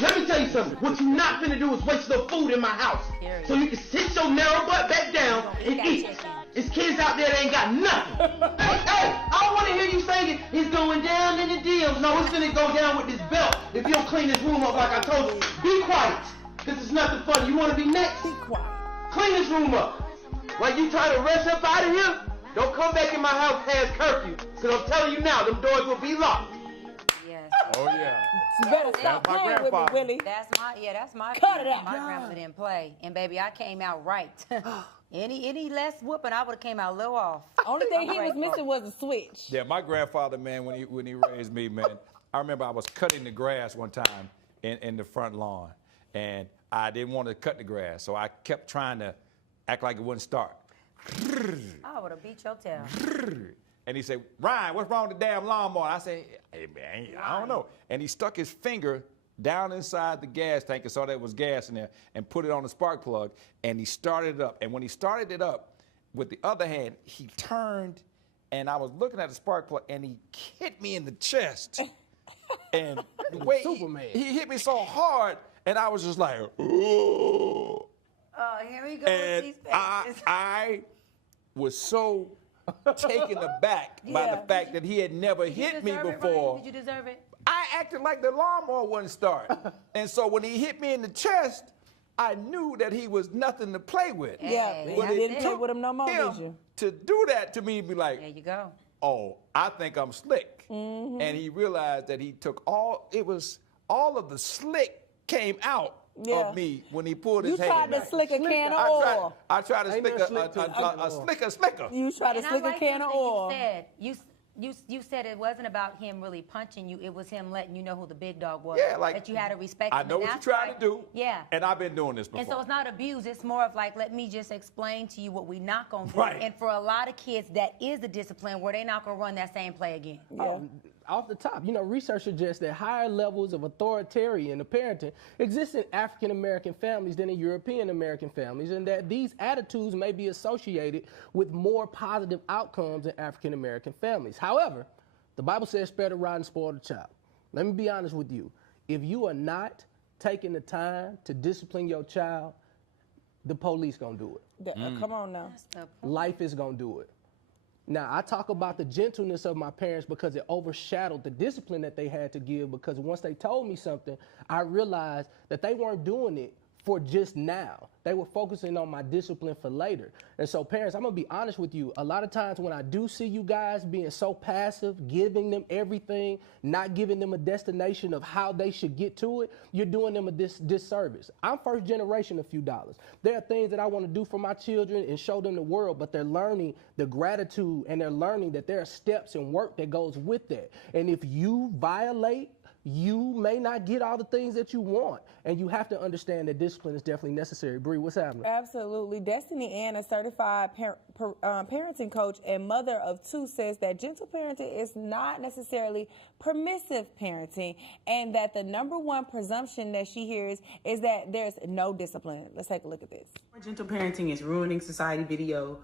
Let me tell you something. What you're not finna do is waste no food in my house. So you can sit your narrow butt back down and eat. There's kids out there that ain't got nothing. Hey, I don't want to hear you saying it's going down in the DMs. No, it's gonna go down with this belt. If you don't clean this room up like I told you, be quiet. This is nothing funny. You want to be next? Be quiet. Clean this room up. While you try to rush up out of here, don't come back in my house past curfew. Because I'm telling you now, them doors will be locked. Yes. Oh, yeah. You better stop playing with me, Willie. That's my Cut it out. My grandmother didn't play. And baby, I came out right. Any less whooping, I would have came out a little off. Only thing he was missing was a switch. Yeah, my grandfather, man, when he raised me, man, I remember I was cutting the grass one time in the front lawn, and I didn't want to cut the grass, so I kept trying to act like it wouldn't start. I would have beat your tail. And he said, Ryan, what's wrong with the damn lawnmower? I said, hey, man, I don't know. And he stuck his finger down inside the gas tank and saw there was gas in there and put it on the spark plug, and he started it up. And when he started it up, with the other hand, he turned, and I was looking at the spark plug, and he hit me in the chest. And the way he hit me so hard, and I was just like, ooh. Oh, here we go And with these faces. I was so taken aback by the fact that he had never hit me before. Did you deserve it? I acted like the lawnmower wouldn't start. And so when he hit me in the chest, I knew that he was nothing to play with. Yeah, but you didn't play with him no more, did you? To do that to me, be like, there you go. Oh, I think I'm slick. And he realized that he took all of the slick came out of me when he pulled his hand. You tried to slick a can of oil. I tried to slick a slicker. You tried to slick a can of oil. You said it wasn't about him really punching you. It was him letting you know who the big dog was. Yeah, like that you had to respect him. I know what you're trying to do. Yeah. And I've been doing this before. And so it's not abuse. It's more of like, let me just explain to you what we're not going to do. Right. And for a lot of kids, that is the discipline where they're not going to run that same play again. Yeah. Off the top, research suggests that higher levels of authoritarian parenting exist in African American families than in European American families, and that these attitudes may be associated with more positive outcomes in African American families. However, The Bible says spare the rod and spoil the child. Let me be honest with you. If you are not taking the time to discipline your child, the police gonna do it. Come on now. Life is gonna do it. Now, I talk about the gentleness of my parents because it overshadowed the discipline that they had to give, because once they told me something, I realized that they weren't doing it for just now. They were focusing on my discipline for later. And so parents, I'm gonna be honest with you. A lot of times when I do see you guys being so passive, giving them everything, not giving them a destination of how they should get to it, you're doing them a disservice. I'm first generation a few dollars. There are things that I wanna do for my children and show them the world, but they're learning the gratitude and they're learning that there are steps and work that goes with that. And if you violate, you may not get all the things that you want, and you have to understand that discipline is definitely necessary. Bree, what's happening? Absolutely. Destiny Ann, a certified parenting coach and mother of 2, says that gentle parenting is not necessarily permissive parenting, and that the number one presumption that she hears is that there's no discipline. Let's take a look at this. Gentle parenting is ruining society video.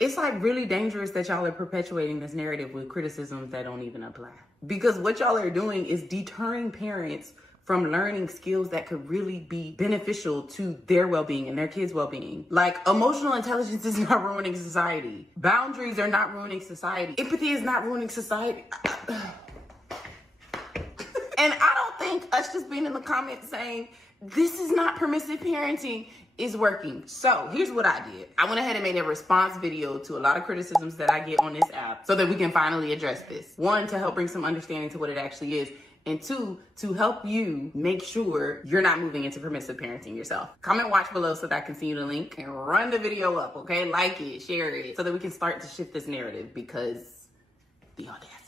It's like really dangerous that y'all are perpetuating this narrative with criticisms that don't even apply. Because what y'all are doing is deterring parents from learning skills that could really be beneficial to their well-being and their kids' well-being. Like, emotional intelligence is not ruining society. Boundaries are not ruining society. Empathy is not ruining society. And I don't think us just being in the comments saying, this is not permissive parenting, is working. So here's what I did. I went ahead and made a response video to a lot of criticisms that I get on this app so that we can finally address this. 1, to help bring some understanding to what it actually is. And 2, to help you make sure you're not moving into permissive parenting yourself. Comment watch below so that I can see you the link and run the video up, okay? Like it, share it, so that we can start to shift this narrative, because the audacity.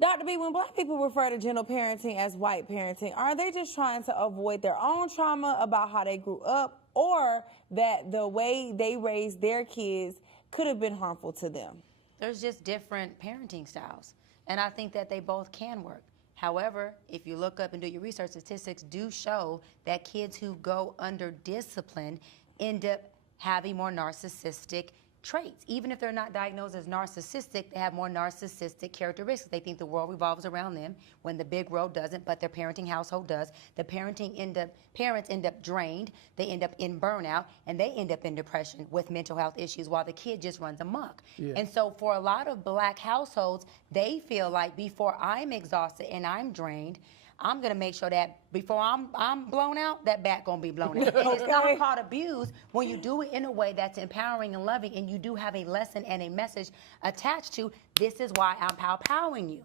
Dr. B, when Black people refer to gentle parenting as white parenting, are they just trying to avoid their own trauma about how they grew up, or that the way they raised their kids could have been harmful to them? There's just different parenting styles, and I think that they both can work. However, if you look up and do your research, statistics do show that kids who go under discipline end up having more narcissistic traits. Even if they're not diagnosed as narcissistic, they have more narcissistic characteristics. They think the world revolves around them when the big world doesn't, but their parenting household does. The parents end up drained, they end up in burnout, and they end up in depression with mental health issues while the kid just runs amok. Yeah. And so for a lot of Black households, they feel like before I'm exhausted and I'm drained, I'm gonna make sure that before I'm blown out, that bat gonna be blown out. And it's not called abuse when you do it in a way that's empowering and loving, and you do have a lesson and a message attached to, this is why I'm powering you.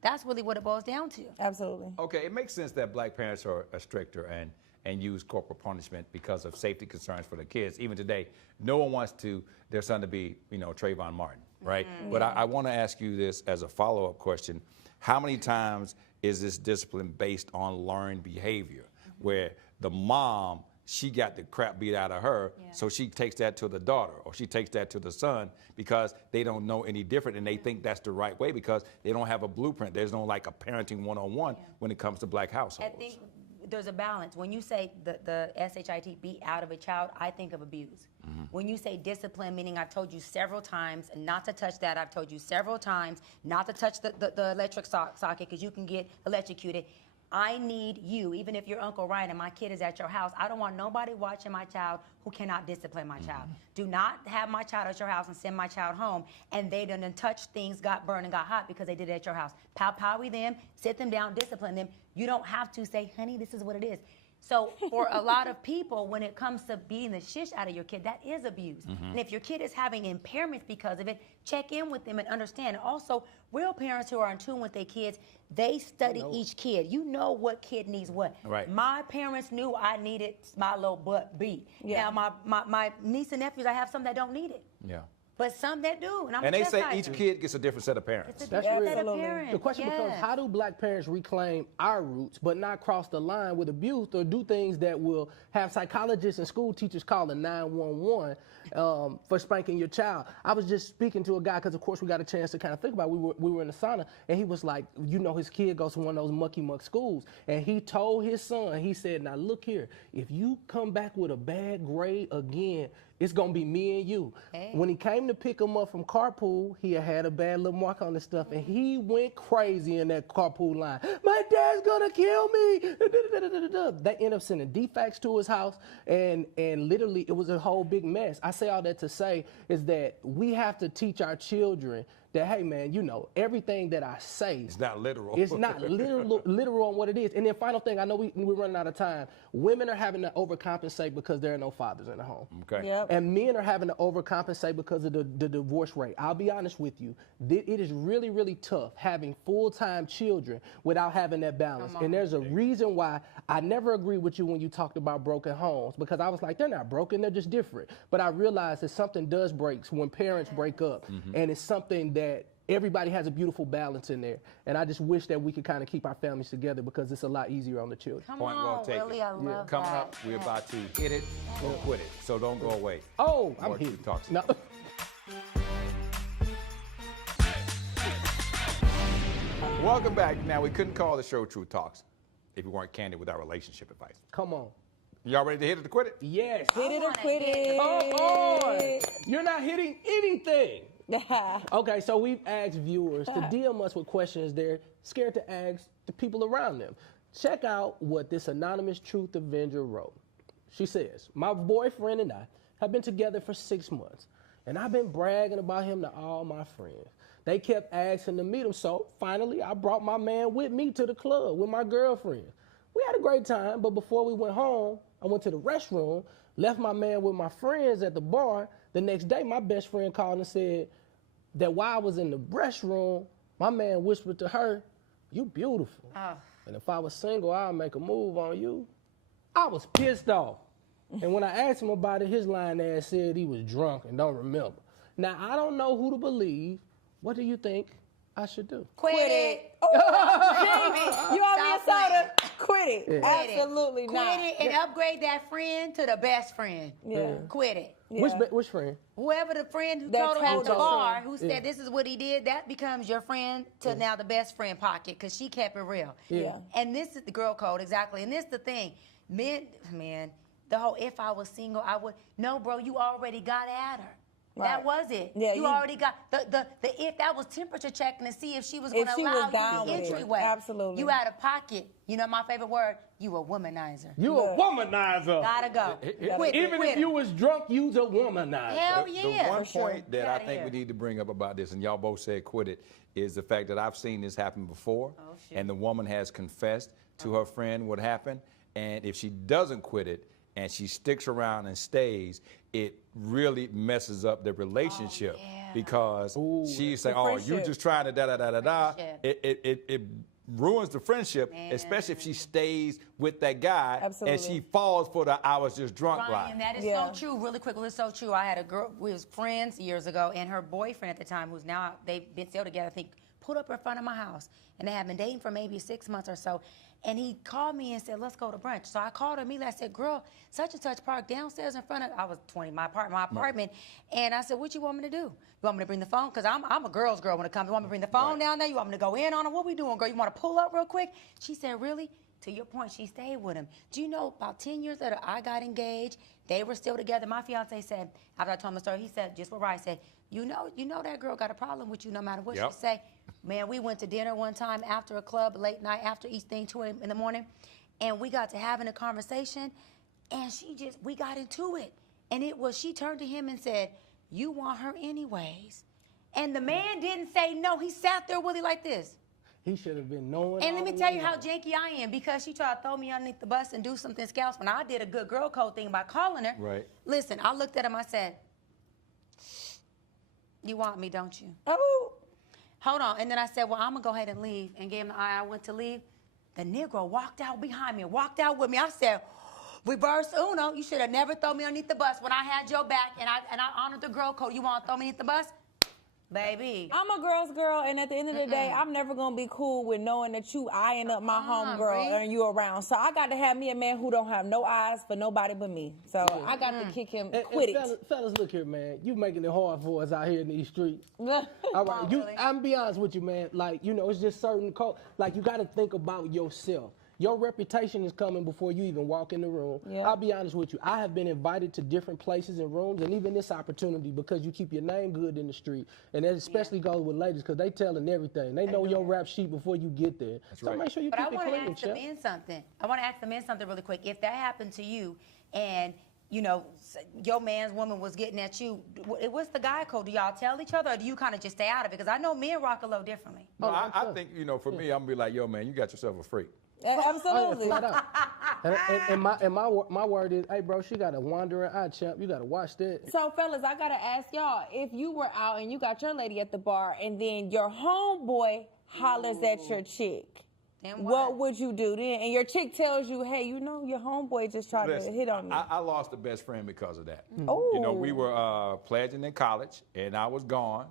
That's really what it boils down to. Absolutely. Okay, it makes sense that Black parents are stricter and use corporal punishment because of safety concerns for the kids. Even today, no one wants their son to be, Trayvon Martin, right? Mm-hmm. But I want to ask you this as a follow-up question. How many times is this discipline based on learned behavior, where the mom, she got the crap beat out of her, so she takes that to the daughter, or she takes that to the son, because they don't know any different, and they think that's the right way because they don't have a blueprint. There's no like a parenting one-on-one when it comes to Black households. I think there's a balance. When you say the SHIT, beat out of a child, I think of abuse. Mm-hmm. When you say discipline, meaning I've told you several times not to touch that. I've told you several times not to touch the electric socket because you can get electrocuted. I need you, even if you're Uncle Ryan and my kid is at your house, I don't want nobody watching my child who cannot discipline my child. Do not have my child at your house and send my child home and they done touched things, got burned and got hot because they did it at your house. Pow-powy them, sit them down, discipline them. You don't have to say, honey, this is what it is. So for a lot of people, when it comes to beating the shish out of your kid, that is abuse. Mm-hmm. And if your kid is having impairments because of it, check in with them and understand. And also, real parents who are in tune with their kids, they study each kid. You know what kid needs what. Right. My parents knew I needed my little butt beat. Yeah. Now, my niece and nephews, I have some that don't need it. Yeah. But some that do, and they say each kid gets a different set of parents. That's real. The question becomes, how do Black parents reclaim our roots but not cross the line with abuse or do things that will have psychologists and school teachers calling 911 for spanking your child? I was just speaking to a guy because, of course, we got a chance to kind of think about it. We were in the sauna, and he was like, his kid goes to one of those mucky muck schools, and he told his son, he said, now look here, if you come back with a bad grade again, It's gonna be me and you. Hey. When he came to pick him up from carpool, he had a bad little mark on his stuff, and he went crazy in that carpool line. My dad's gonna kill me. They ended up sending defects to his house, and literally it was a whole big mess. I say all that to say is that we have to teach our children that, hey man, you know, everything that I say, It's not literal. It's not literal on what it is. And then final thing, I know we're running out of time. Women are having to overcompensate because there are no fathers in the home. Okay. Yep. And men are having to overcompensate because of the divorce rate. I'll be honest with you. It is really, really tough having full-time children without having that balance. And there's a reason why I never agreed with you when you talked about broken homes, because I was like, they're not broken, they're just different. But I realized that something does break when parents break up. And it's something that everybody has a beautiful balance in there. And I just wish that we could kind of keep our families together because it's a lot easier on the children. Come Point on, well taken. Willie, I love Coming that. up, we're about to hit it or quit it. So don't go away. Oh, I'm More here. Truth Talks. No. Welcome back. Now, we couldn't call the show Truth Talks if we weren't candid with our relationship advice. Come on. Y'all ready to hit it or quit it? Yes. Hit it or quit it. Come on. You're not hitting anything. Okay, so we've asked viewers to DM us with questions they're scared to ask the people around them. Check out what this anonymous Truth Avenger wrote. She says, my boyfriend and I have been together for 6 months, and I've been bragging about him to all my friends. They kept asking to meet him, so finally I brought my man with me to the club with my girlfriend. We had a great time, but before we went home, I went to the restroom, left my man with my friends at the bar. The next day, my best friend called and said that while I was in the restroom, my man whispered to her, "You beautiful. And if I was single, I'll make a move on you." I was pissed off. And when I asked him about it, his lying ass said he was drunk and don't remember. Now, I don't know who to believe. What do you think I should do? Quit it. You owe me a soda. Quit it. Yeah. Absolutely Quit not. it and upgrade that friend to the best friend. Yeah. Quit it. Yeah. Which friend? Whoever the friend who That told him at told the him. bar, who said Yeah. this is what he did, that becomes your friend to now the best friend pocket because she kept it real. Yeah. And this is the girl code, exactly. And this is the thing. Men, the whole if I was single, I would. No, bro, you already got at her. That Right. was it. Yeah, you already got the if that was temperature checking to see if she was going to she allow was you down the with it. entryway. Absolutely. You out of pocket. You know my favorite word. You a womanizer. You a womanizer. Gotta go. Quit, Even quit if you was drunk, you's a womanizer. Hell The yeah. one For sure. point that Get I outta think here. we need to bring up about this, and y'all both said quit it, is the fact that I've seen this happen before, and the woman has confessed to her friend what happened, and if she doesn't quit it and she sticks around and stays, it really messes up the relationship because she's saying, "Oh, you friendship. just trying to da da da da da." Friendship. It ruins the friendship, Man. especially if she stays with that guy and Absolutely. she falls for the "I was just drunk" Ryan, line. that is Yeah. so true. Really quick, it's so true. I had a girl, we was friends years ago, and her boyfriend at the time, who's now, they've been still together, I think, pulled up in front of my house. And they had been dating for maybe 6 months or so. And he called me and said, let's go to brunch. So I called her immediately. I said, girl, such and such parked downstairs in front of, I was 20, my apartment. And I said, what you want me to do? You want me to bring the phone? Because I'm a girl's girl when it comes. You want me to bring the phone down there? You want me to go in on her? What we doing, girl? You want to pull up real quick? She said, really? To your point, she stayed with him. Do you know, about 10 years later, I got engaged. They were still together. My fiance said, after I told him the story, he said, just what Ryan said, you know that girl got a problem with you no matter what Yep. she say. Man, we went to dinner one time after a club, late night, after each thing, 2 in the morning, and we got to having a conversation, and we got into it. And it was, she turned to him and said, you want her anyways. And the man didn't say no. He sat there, Willie, like this. He should have been knowing. And let all me the tell way you how up. janky I am, because she tried to throw me underneath the bus and do something scouts when I did a good girl code thing by calling her. Right. Listen, I looked at him, I said, you want me, don't you? Oh. Hold on. And then I said, well, I'm going to go ahead and leave. And gave him the eye. I went to leave. The Negro walked out behind me, walked out with me. I said, reverse uno. You should have never thrown me underneath the bus when I had your back and I honored the girl code. You want to throw me underneath the bus? Baby. I'm a girl's girl, and at the end of the day, I'm never gonna be cool with knowing that you eyeing up my homegirl Bree. and you around. So I got to have me a man who don't have no eyes for nobody but me. So I got to kick him, quit And fellas, look here, man. You making it hard for us out here in these streets. it. All right, I'm be honest with you, man. Like, you know, it's just certain like you got to think about yourself. Your reputation is coming before you even walk in the room. Yeah. I'll be honest with you. I have been invited to different places and rooms, and even this opportunity, because you keep your name good in the street. And that especially goes with ladies, because they telling everything. They know your rap sheet before you get there. So make sure you keep it clean, But I want to ask the men something. I want to ask the men something really quick. If that happened to you, and you know, your man's woman was getting at you, what's the guy code? Do y'all tell each other, or do you kind of just stay out of it? Because I know men rock a little differently. No, I think, you know, for me, I'm going to be like, yo, man, you got yourself a freak. Absolutely. And my word is, hey, bro, she got a wandering eye, champ. You got to watch that. So, fellas, I got to ask y'all, if you were out and you got your lady at the bar and then your homeboy hollers at your chick, what would you do then? And your chick tells you, hey, you know, your homeboy just tried to hit on you. I lost a best friend because of that. Oh. You know, we were pledging in college, and I was gone,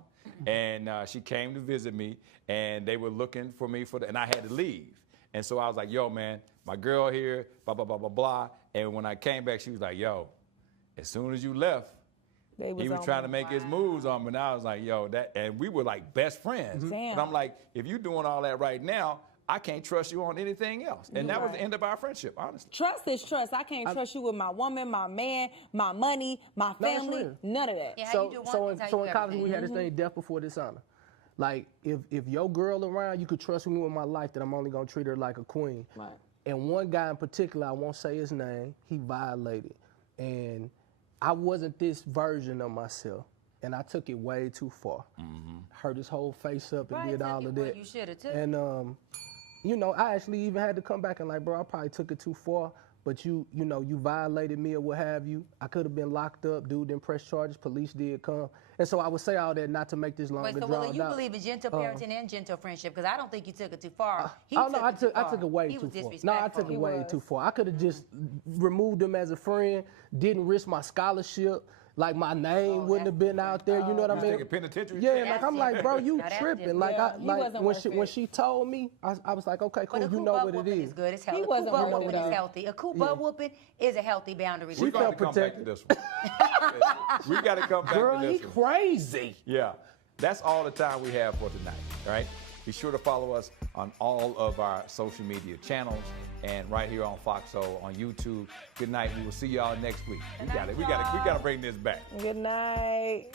and she came to visit me, and they were looking for me and I had to leave. And so I was like, yo, man, my girl here, blah, blah, blah, blah, blah. And when I came back, she was like, yo, as soon as you left, he was trying to make his moves on me. And I was like, yo, and we were like best friends. Damn. But I'm like, if you're doing all that right now, I can't trust you on anything else. And that was the end of our friendship, honestly. Trust is trust. I can't trust you with my woman, my man, my money, my family, none of that. Yeah, So in college, we had this thing, death before dishonor. Like, if your girl around, you could trust me with my life that I'm only going to treat her like a queen. Right. And one guy in particular, I won't say his name, he violated. And I wasn't this version of myself. And I took it way too far. Hurt his whole face up and did all of that. You should have too. And, you know, I actually even had to come back and like, bro, I probably took it too far. But you know, you violated me or what have you. I could have been locked up. Dude didn't press charges. Police did come. And so I would say all that not to make this longer drawn out. Wait, so you believe in gentle parenting and gentle friendship? Because I don't think you took it too far. I took it way too far. No, I took it way too far. I could have just removed him as a friend, didn't risk my scholarship. Like, my name wouldn't have been out there, you know what I mean? Penitentiary. Yeah, like, I'm like, bro, you tripping. Like, when she told me, I was like, okay, cool, you know what it is. Good. It's healthy. He wasn't A butt whooping is healthy. A butt whooping is a healthy boundary. We got to come back to this one. We got to come back Girl, to this he one. crazy. Yeah, that's all the time we have for tonight, all right? Be sure to follow us on all of our social media channels and right here on Foxhole on YouTube. Good night. We will see y'all next week. We got to bring this back. Good night.